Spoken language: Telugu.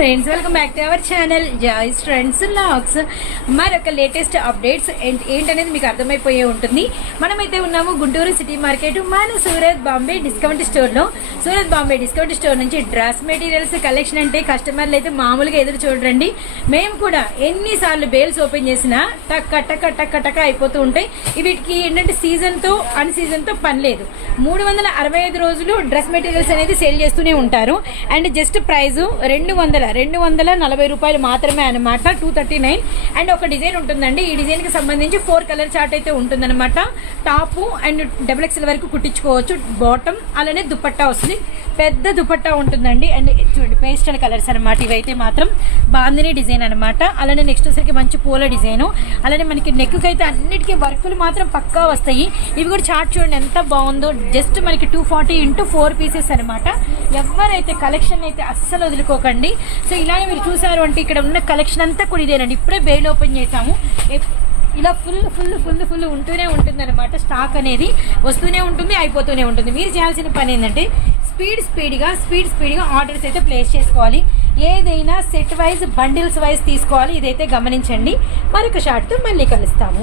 Friends welcome back to our channel Joyce friends లాక్స్ మరొక లేటెస్ట్ అప్డేట్స్ ఏంటనేది మీకు అర్థమైపోయే ఉంటుంది. మనమైతే ఉన్నాము గుంటూరు సిటీ మార్కెట్ మన సూరత్ బాంబే డిస్కౌంట్ స్టోర్లో సూరత్ బాంబే డిస్కౌంట్ స్టోర్ నుంచి డ్రెస్ మెటీరియల్స్ కలెక్షన్ అంటే కస్టమర్లు అయితే మామూలుగా ఎదురు చూడండి మేము కూడా ఎన్నిసార్లు బేల్స్ ఓపెన్ చేసినా టక్క టక్క టక్క టక్క అయిపోతూ ఉంటాయి. వీటికి ఏంటంటే సీజన్తో అన్ సీజన్తో పని లేదు. మూడు వందల అరవై ఐదు రోజులు డ్రెస్ మెటీరియల్స్ అనేది సేల్ చేస్తూనే ఉంటారు. అండ్ జస్ట్ ప్రైస్ రెండు వందల రెండు వందల నలభై రూపాయలు మాత్రమే అనమాట టూ థర్టీ నైన్ అండ్ ఒక డిజైన్ ఉంటుందండి. ఈ డిజైన్కి సంబంధించి ఫోర్ కలర్ చార్ట్ అయితే ఉంటుందన్నమాట. టాప్ అండ్ డబుల్ ఎక్స్ఎల్ వరకు కుట్టించుకోవచ్చు. బాటమ్ అలానే దుపట్టా వస్తుంది. పెద్ద దుపట్టా ఉంటుందండి. అండ్ చూడండి పేస్టల్ కలర్స్ అనమాట ఇవైతే మాత్రం. బాందిని డిజైన్ అనమాట అలానే నెక్స్ట్ వచ్చేసరికి మంచి పూల డిజైను. అలానే మనకి నెక్కి అయితే అన్నిటికీ వర్కులు మాత్రం పక్కా వస్తాయి. ఇవి కూడా చార్ట్ చూడండి ఎంత బాగుందో. జస్ట్ మనకి two forty into four pieces అనమాట ఎవరైతే కలెక్షన్ అయితే అస్సలు వదులుకోకండి. సో ఇలానే మీరు చూసారు అంటే ఇక్కడ ఉన్న కలెక్షన్ అంతా కూడా ఇదేనండి. ఇప్పుడే బెయిల్ ఓపెన్ చేసాము ఇలా ఫుల్ ఫుల్ ఫుల్ ఫుల్ ఉంటూనే ఉంటుంది అనమాట స్టాక్ అనేది వస్తూనే ఉంటుంది అయిపోతూనే ఉంటుంది. మీరు చేయాల్సిన పని ఏంటంటే స్పీడ్ స్పీడ్గా స్పీడ్ స్పీడ్గా ఆర్డర్స్ అయితే ప్లేస్ చేసుకోవాలి. ఏదైనా సెట్ వైజ్ బండిల్స్ వైజ్ తీసుకోవాలి. ఇదైతే గమనించండి. మరొక షార్ట్తో మళ్ళీ కలుస్తాము.